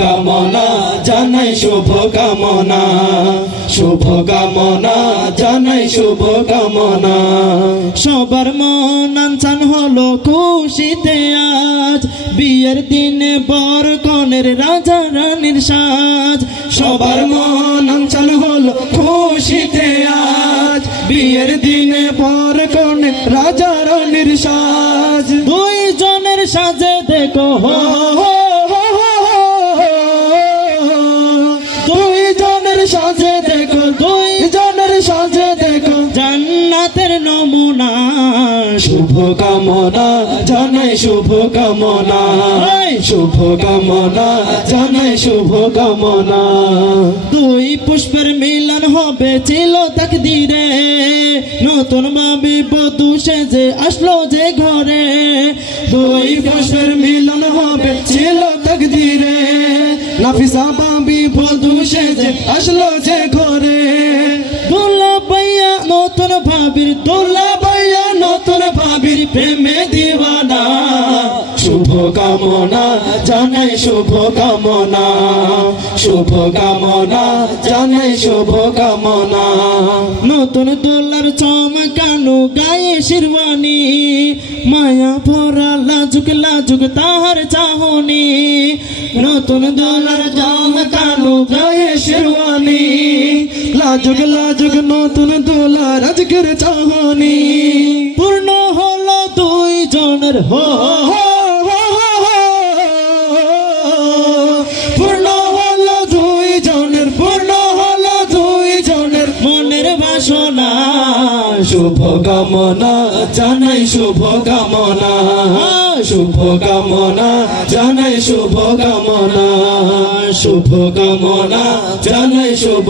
কামনা জানাই শুভ কামনা শুভ কামনা জানাই শুভ কামনা সবার মন আনসান হলো খুশিতে আজ। বিয়ের দিনে বর কনের রাজা রানীর সাজ। সবার মন অঞ্চল হলো খুশিতে আজ। বিয়ের দিনে পর কোন রাজা রানীর সাজ। দুই জনের সাজে দেখো হো, শুভ কামনা জানাই শুভ কামনা। শুভ কামনা জানাই শুভ কামনা। দুই পুষ্পের মিলন হবে ছিল তাকদিরে। নতুন ভাবি বধু সেজে আসলো যে ঘরে। দুই পুষ্পের মিলন হবে ছিল তকদিরে। নাফিসা বাবি বধু সেজে আসলো যে ঘরে। দোলা পাইয়া নতুন ভাবির দোলা কামনা জানাই শুভ কামনা শুভ কামনা জানাই শুভ কামনা নতুন দোলার চমকানো গায়ে শিরওয়ানি মায়া ভরা লাজুক লাজুক তাহার চাহনি। নতুন দোলার চমকানো গায়ে শেরওয়ানি লাজুক লাজুক নতুন দোলা রাজকের চাহনি। পূর্ণ হলো দুই জনের হো, হো, বাসনা শুভ কামনা জানাই শুভ কামনা শুভ কামনা জানাই শুভ কামনা শুভ কামনা জানাই শুভ